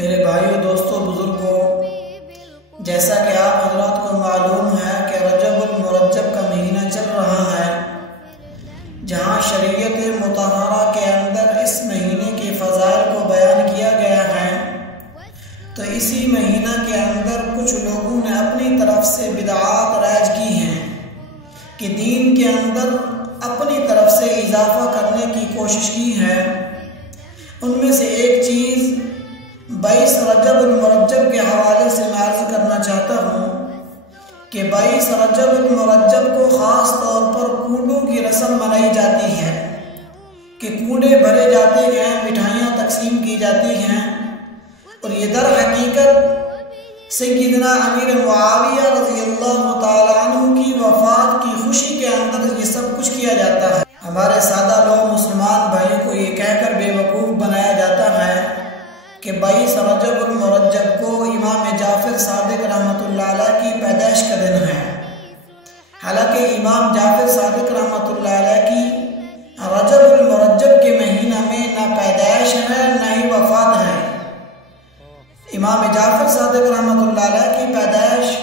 میرے بھائیوں، دوستوں، بزرگوں، جیسا کہ آپ حضرات کو معلوم ہے کہ رجب المرجب کا مہینہ چل رہا ہے، جہاں شریعت مطہرہ کے اندر اس مہینے کے فضائل کو بیان کیا گیا ہے، تو اسی مہینہ کے اندر کچھ لوگوں نے اپنی طرف سے بدعات رائج کی ہیں کہ دین کے اندر اپنی طرف سے اضافہ کرنے کی کوشش کی ہے۔ ان میں سے ایک چیز 22 رجب المرجب کے حوالے سے میں عرض کرنا چاہتا ہوں کہ 22 رجب المرجب کو خاص طور پر کوڈوں کی رسم منائی جاتی ہے کہ کوڈے بھرے جاتے ہیں، مٹھائیاں تقسیم کی جاتی ہیں، اور یہ در حقیقت سیدنا امیر معاویہ رضی اللہ تعالیٰ عنہ کی وفات کی خوشی کے اندر یہ سب کچھ کیا جاتا ہے۔ ہمارے سادہ لوگ مسلمان بھائیوں کو یہ کہہ کر بے وقوف بنایا جاتا ہے کہ 22 رجب المرجب کو امام جعفر صادق رحمۃ اللہ علیہ کی پیدائش کا دن ہے، حالانکہ امام جعفر صادق رحمۃ اللہ علیہ کی رجب المرجب کے مہینہ میں نہ پیدائش ہے نہ ہی وفات ہے۔ امام جعفر صادق رحمۃ اللہ علیہ کی پیدائش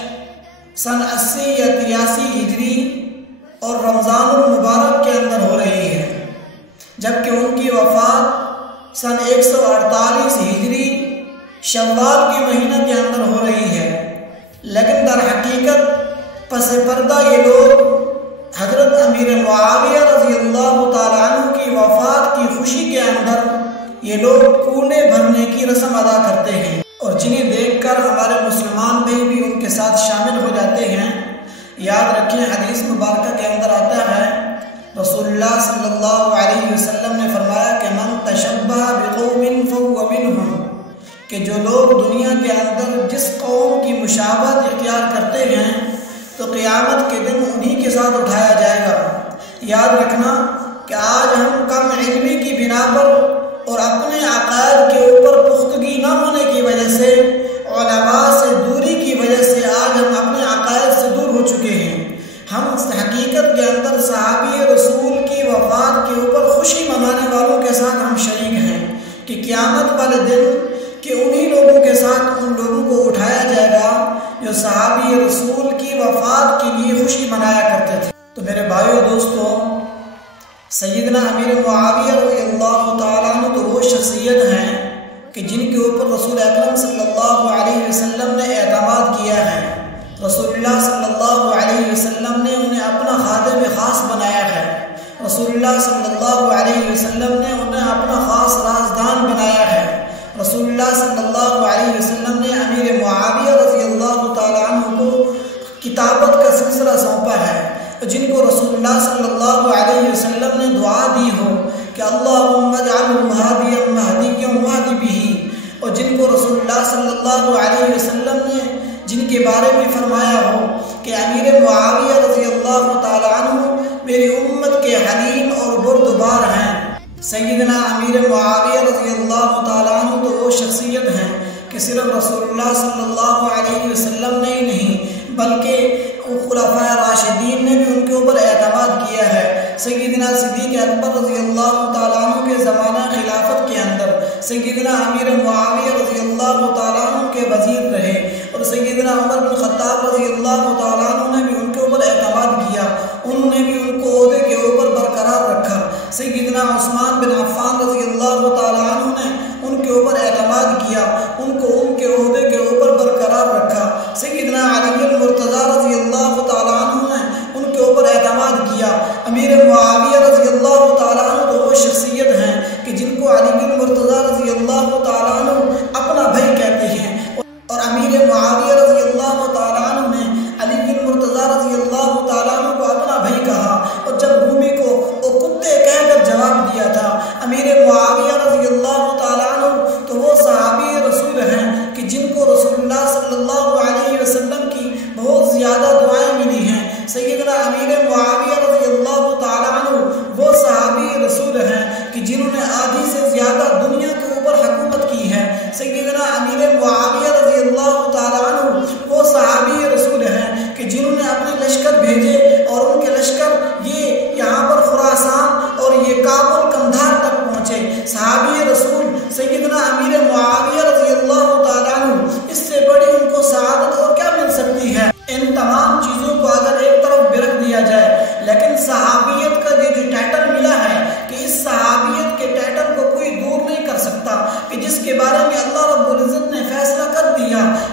سن 80 یا 83 ہجری اور رمضان المبارک کے اندر ہو رہی ہے، جبکہ ان کی وفات سن 148 ہجری شوال کے مہینہ کے اندر ہو رہی ہے، لیکن در حقیقت پس پردہ یہ لوگ حضرت امیر معاویہ رضی اللہ تعالیٰ عنہ کی وفات کی خوشی کے اندر یہ لوگ کونے بھرنے کی رسم ادا کرتے ہیں، اور جنہیں دیکھ کر ہمارے مسلمان بھائی بھی ان کے ساتھ شامل ہو جاتے ہیں۔ یاد رکھیں، حدیث مبارکہ کے اندر آتا ہے، رسول اللہ صلی اللہ علیہ وسلم نے فرمایا کہ من تشبہ بقوم فہو منہم، کہ جو لوگ دنیا کے اندر جس قوم کی مشابہت اختیار کرتے ہیں تو قیامت کے دن انہی کے ساتھ اٹھایا جائے گا۔ یاد رکھنا کہ آج ہم کم علمی کی بنا پر اور اپنے عقائد کے اوپر پختگی نہ ہونے کی وجہ سے، علماء سے دوری کی وجہ سے آج ہم اپنے عقائد سے دور ہو چکے ہیں۔ ہم حقیقت کے اندر صحابی رسول کی وفات کے اوپر خوشی منانے والوں کے ساتھ ہم شریک ہیں کہ قیامت والے دن کہ انہی لوگوں کے ساتھ ان لوگوں کو اٹھایا جائے گا جو صحابی رسول کی وفات کے لیے خوشی منایا کرتے تھے۔ تو میرے بھائیو، دوستو، سیدنا امیر معاویہ رضی اللہ تعالیٰ عنہ تو وہ شخصیت ہیں کہ جن کے اوپر رسول اکرم صلی اللہ علیہ وسلم نے اعتماد کیا ہے۔ رسول اللہ صلی اللہ علیہ وسلم نے انہیں اپنا خادم خاص بنایا ہے۔ رسول اللہ صلی اللہ علیہ وسلم نے انہیں اپنا خاص رازدان بنایا ہے۔ رسول اللہ صلی اللہ علیہ وسلم نے امیر معاویہ رضی اللہ تعالیٰ عنہ کو کتابت کا سلسلہ سونپا ہے، جن کو رسول اللہ صلی اللہ علیہ وسلم نے دعا دی ہو کہ اللہم اجعلہ ہادیا مہدیا واہد بہ، اور جن کو رسول اللہ صلی اللہ علیہ وسلم نے جن کے بارے میں فرمایا ہو کہ امیر معاویہ رضی اللہ تعالیٰ عنہ میری امت کے حلیم اور بردبار ہیں۔ سیدنا امیر معاویہ رضی اللہ تعالیٰ عنہ تو وہ شخصیت ہیں کہ صرف رسول اللہ صلی اللہ علیہ وسلم نے ہی نہیں بلکہ خلفائے راشدین نے بھی ان کے اوپر اعتماد کیا ہے۔ سیدنا صدیق اکبر رضی اللہ تعالیٰ عنہ کے زمانہ خلافت کے اندر سیدنا امیر معاویہ رضی اللہ تعالیٰ عنہ کے وزیر رہے، اور سیدنا عمر بن خطاب رضی اللہ تعالیٰ عنہ نے بھی ان کے اوپر اعتماد کیا، انہوں نے بھی ان کو عہدے کے اوپر برقرار رکھا۔ سیدنا عثمان بن عفان رضی اللہ تعالیٰ عنہ نے ان کے اوپر اعتماد کیا، ان کو ان کے عہدے کے اوپر برقرار رکھا۔ سیدنا علی المرتضیٰ رضی اللہ تعالیٰ عنہ نے ان کے اوپر اعتماد کیا۔ امیر معاویہ رضی اللہ تعالیٰ عنہ تو وہ شخصیت ہیں کہ جن کو علی المرتضیٰ رضی اللہ تعالیٰ عنہ اپنا بھائی کہتے ہیں، اور امیر معاویہ رضی اللہ تعالیٰ عنہ نے علی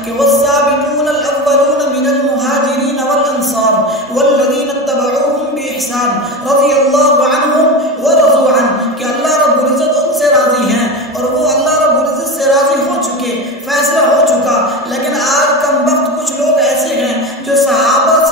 کہ والسابقون الاولون من المہاجرین والانصار والذین اتبعوہم بإحسان رضی اللہ عنہم ورضوا عنہ، کہ اللہ رب العزت ان سے راضی ہیں اور وہ اللہ رب العزت سے راضی ہو چکے، فیصلہ ہو چکا۔ لیکن آج کم وقت کچھ لوگ ایسے ہیں جو صحابہ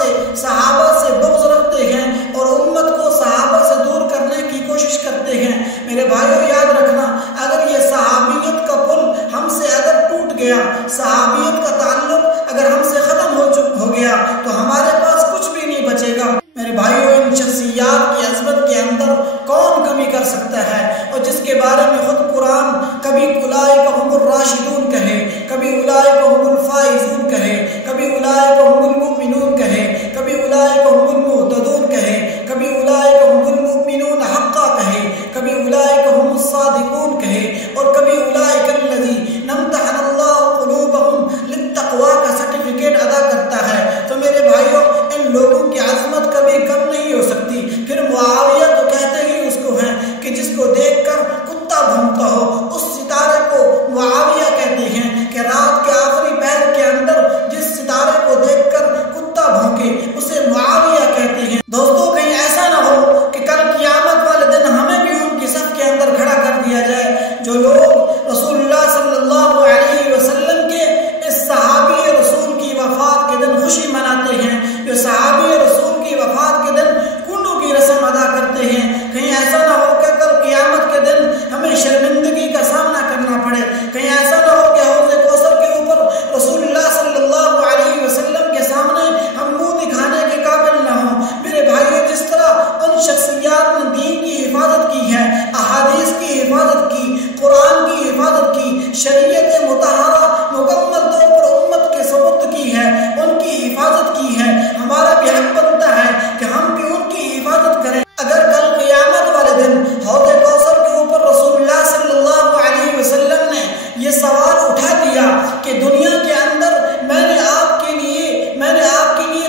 سے بغض رکھتے ہیں اور امت کو صحابہ سے دور کرنے کی کوشش کرتے ہیں۔ میرے بھائیو یاد رکھنا، اگر یہ صحابیت کا پل ہم سے اگر ٹوٹ گیا، صحابیت کا تعلق اگر ہم سے ختم ہو گیا تو ہمارے پاس کچھ بھی نہیں بچے گا۔ میرے بھائیو ان شخصیات کی عظمت کے اندر کون کمی کر سکتا ہے؟ اور جس کے بارے میں خود قرآن کبھی اولئک هم الراشدون کہے، کبھی اولئک هم الفائزون کہے، کبھی اولئک هم المؤمنون کہے، کبھی اولئک هم المهتدون کہے، کبھی اولئک هم المؤمنون حقا کہے، کبھی اولئک هم الصادقون کہے، اور کبھی اولئک الذین امتحن اللہ قلوبهم للتقوی کا سرٹیفکیٹ ادا کرتا ہے۔ تو میرے بھائیو ان لوگوں کی عظمت کبھی کم نہیں ہو سکتی۔ پھر معاویہ تو کہتے ہی اس کو ہیں کہ جس کو دیکھ کر کتا بھونکتا ہو، اس ستارے کو معاویہ کہتے ہیں کہ رات کے آخری پہر کے اندر جس ستارے کو دیکھ کر کتا بھونکے اسے معاویہ کہتے ہیں۔ دوستو کہیں ایسا نہ ہو کہ کل قیامت والے دن ہمیں بھی ان کی صف کے اندر کھڑا کر دیا جائے۔ جو لوگ رسول اللہ صلی اللہ علیہ وسلم کے اس صحابی رسول کی وفات کے دن خوشی مناتے ہیں، جو صحابی رسول کی وفات کے دن کنڈوں کی رسم ادا کرتے ہیں، کہیں ایسا نہ ہو کہ کل قیامت کے دن ہمیں شرمندگی کا سامنا کرنا پڑے، کہیں ایسا نہ ہو کہ حوض کوثر کے اوپر رسول اللہ صلی اللہ علیہ وسلم کے سامنے ہم منہ دکھانے کے قابل نہ ہوں۔ میرے بھائیو جس طرح ان شخصیات نے دین کی حفاظت کی ہے، احادیث کی حفاظت کی، قرآن کی حفاظت کی، شریعت مطہرہ مکمل طور پر امت کے سپرد کی ہے، ان کی حفاظت کی ہے، ہمارا بھی حق بنتا ہے کہ ہم بھی ان کی حفاظت کریں۔ اگر کل قیامت والے دن حوض کوثر کے اوپر رسول اللہ صلی اللہ علیہ وسلم نے یہ سوال اٹھا دیا کہ دنیا کے اندر میں نے آپ کے لیے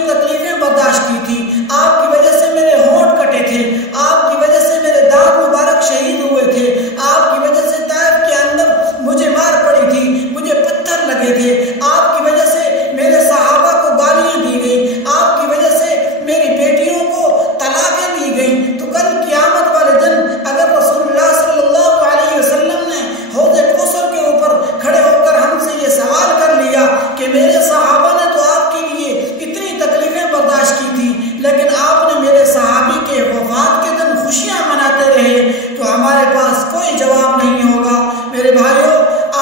تکلیفیں برداشت کی تھی، آپ کی وجہ سے میرے ہونٹ کٹے تھے، آپ کی وجہ سے میرے دانت مبارک شہید ہوئے تھے، آپ کی وجہ سے طائف کے اندر مجھے مار پڑی تھی، مجھے پتھر لگے تھے، آپ کی وجہ سے میرے صحابہ کو گالیاں دی گئی، آپ کی وجہ سے میری بیٹیوں کو طلاقیں دی گئیں۔ تو کل قیامت والے دن اگر رسول اللہ صلی اللہ علیہ وسلم نے حوض کوثر کے اوپر کھڑے ہو کر ہم سے یہ سوال کر لیا کہ میرے صحابہ نے تو آپ کے لیے اتنی تکلیفیں برداشت کی تھی لیکن آپ نے میرے صحابی کے وفات کے دن خوشیاں مناتے رہے، تو ہمارے پاس کوئی جواب نہیں ہوگا۔ میرے بھائیو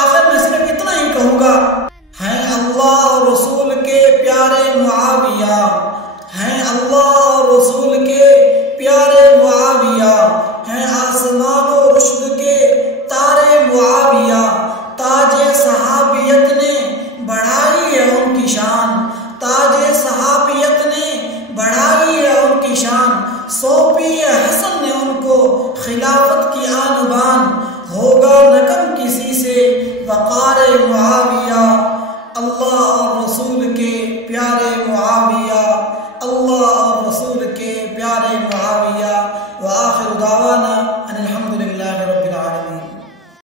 آخر میں صرف اتنا ہی کہوں گا، ہیں اللہ اور رسول کے پیارے معاویہ، ہیں اللہ اور رسول کے پیارے معاویہ، ہیں آسمان و رشد کے تارے معاویہ، تاج صحابیت نے بڑھائی ہے ان کی شان، تاج صحابیت نے بڑھائی ہے ان کی شان، سونپی ہے حسن نے ان کو خلافت کی آن بان، ہوگا نہ کم کسی سے وقار معاویہ۔